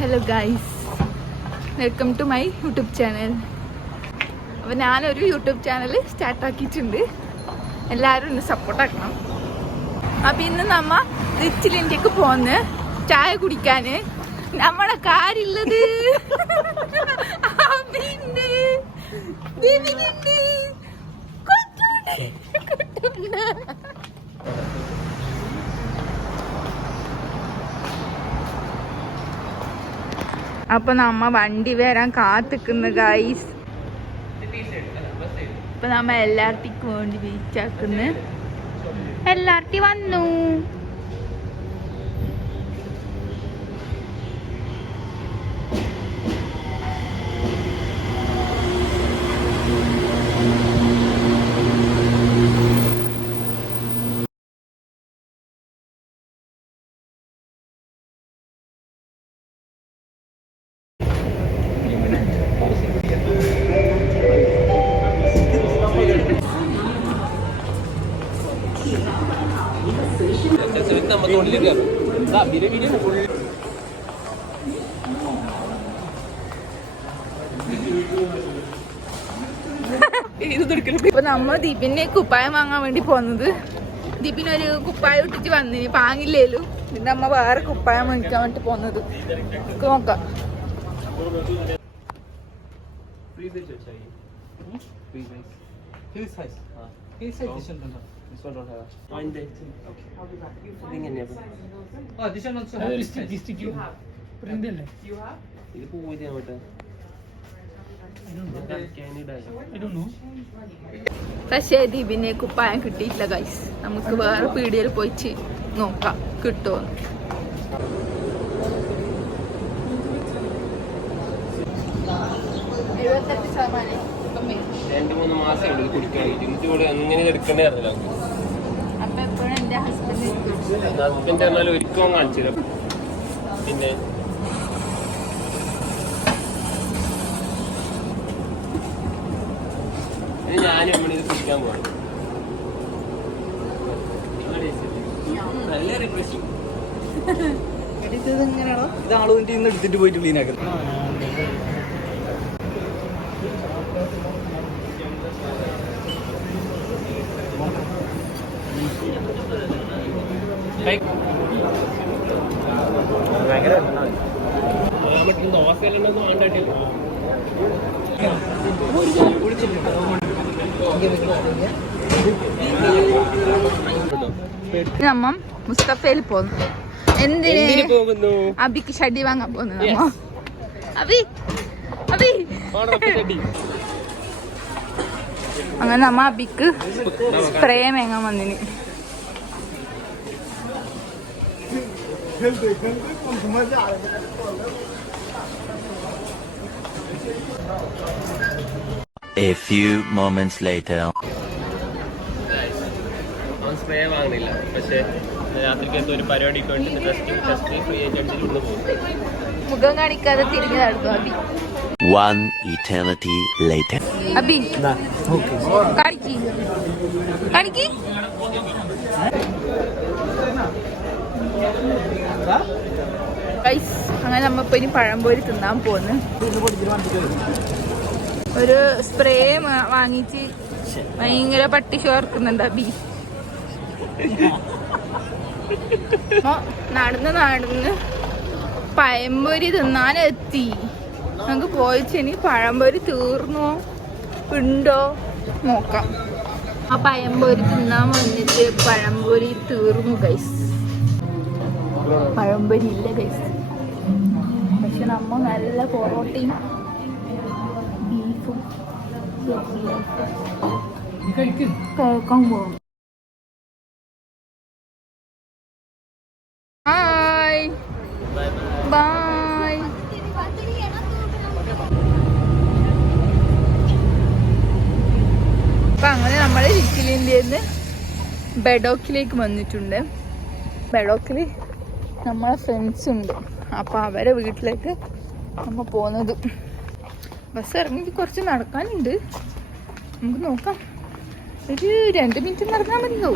Hello guys, welcome to my YouTube channel. അപ്പോൾ ഞാനൊരു YouTube channel സ്റ്റാർട്ടാക്കിയിട്ടുണ്ട്. എല്ലാവരും ഒന്ന് സപ്പോർട്ടാക്കണം. അപ്പം ഇന്ന് നമ്മ റിച്ചിൽ ഇന്ത്യക്ക് പോന്ന് ചായ കുടിക്കാൻ. നമ്മളെ കാറുള്ളത് അപ്പൊ നമ്മ വണ്ടി വരാൻ കാത്തിക്കുന്നു ഗൈസ്. ഇപ്പൊ നമ്മ എല്ലാർട്ടിക്ക് വേണ്ടി വെയിറ്റ് ആക്കുന്നു. എല്ലാർട്ടി വന്നു. ഇപ്പൊ നമ്മ ദീപിനെ കുപ്പായം വാങ്ങാൻ വേണ്ടി പോന്നത്. ദീപിനൊരു കുപ്പായം ഇട്ടിട്ട് വന്നിന്, പാങ്ങില്ലേലും. പിന്നെ അമ്മ വേറെ കുപ്പായം മേടിക്കാൻ വേണ്ടി പോന്നത്. നോക്കാം. പക്ഷേ ദീപിനെ കുപ്പായം കിട്ടിയിട്ടില്ല ഗൈസ്. നമുക്ക് വേറെ പീടികയിൽ പോയിട്ട് നോക്കാം കിട്ടുമോ. 2-3 മാസം കുടിക്കാൻ അങ്ങനെ എടുക്കണേ അറിയില്ല. ഹസ്ബൻഡ് പറഞ്ഞാൽ ഒരിക്കലും കാണിച്ചില്ല. പിന്നെ ഞാനും ഇവിടെ കുടിക്കാൻ പോകണം. നല്ല റിക്വസ്റ്റ്. ഇത് ആളുവിന്റെ ഇന്ന് എടുത്തിട്ട് പോയിട്ട് ക്ലീനാക്കണം. നമ്മ മുസ്തഫയിൽ പോന്നു. എന്തിനു പോകുന്നു? അബിക്ക് ഷഡി വാങ്ങാൻ പോന്നു. അബി അബി അങ്ങനെ നമ്മ അബിക്ക് സ്പ്രേ വാങ്ങാൻ വന്നിന്. A few moments later. Spray വാങ്ങുന്നില്ല, പക്ഷെ രാത്രിക്ക് എന്തോ ഒരു പരിപാടിക്ക് വേണ്ടി ടെസ്റ്റ് ഫ്രീ ആയിട്ട് പോകും. മുഖം കാണിക്കാതെ തിരിഞ്ഞു നടക്കും Abi. One eternity later. Abi കാണിക്ക് കാണിക്ക്. അങ്ങനെ നമ്മളിപ്പോ ഇനി പഴംപൊരി തിന്നാൻ പോന്ന്. ഒരു സ്പ്രേ വാങ്ങിച്ച് ഭയങ്കര പട്ടി ചോർക്കുന്നുണ്ട് അബി. നടന്ന് പഴംപൊരി തിന്നാനെത്തി. നമുക്ക് പോയിച്ചിനി പഴംപൊരി തീർന്നോ ഉണ്ടോ നോക്കാം. ആ പഴംപൊരി തിന്നാൻ വന്നിട്ട് പഴംപൊരി തീർന്നു ഗൈസ്. പഴംപൊരി ഇല്ല ഗൈസ്. പക്ഷെ നമ്മ നല്ല പൊറോട്ടയും ബീഫും കേൾക്കാൻ പോകും. Bye bye. അപ്പൊ അങ്ങനെ നമ്മൾ ലിറ്റിൽ ഇന്ത്യന്ന് ബെഡോക്കിലേക്ക് വന്നിട്ടുണ്ട്. ബെഡോക്കിൽ നമ്മളെ ഫ്രണ്ട്സ് ഉണ്ട്. അപ്പോൾ അവരെ വീട്ടിലേക്ക് നമ്മൾ പോകുന്നത്. ബസ് ഇറങ്ങി കുറച്ച് നടക്കാനുണ്ട്. നമുക്ക് നോക്കാം. ഒരു 2 മിനിറ്റ് നടന്നാൽ മതിയോ?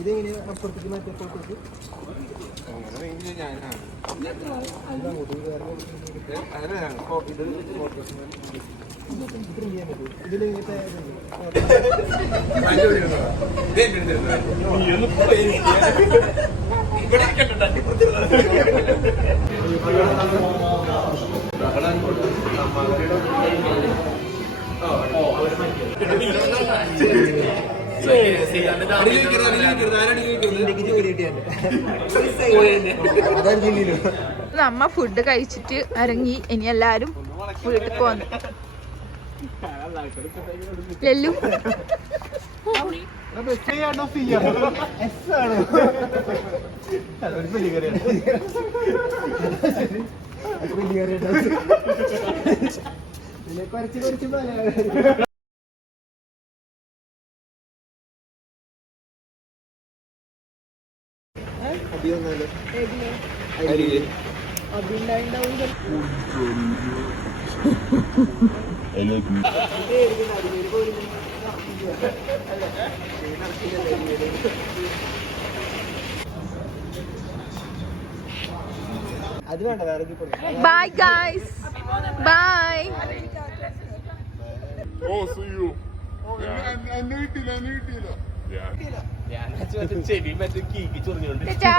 ഇതെങ്ങനെയാ അപ്പുറത്തേക്ക് മാറ്റിയപ്പോഴത്തേക്ക് നമ്മ ഫുഡ് കഴിച്ചിട്ട് ഇറങ്ങി. ഇനി എല്ലാരും വീട്ടിൽ പോന്നു. ലല്ലു കുറച്ച് കുറച്ച് അത് വേണ്ട വേറെ bye guys. Bye. Oh, see you. Oh, I need it. Yeah. ചെവി മറ്റേ കീക്കി ചൊറിഞ്ഞോണ്ട് ടാറ്റാ.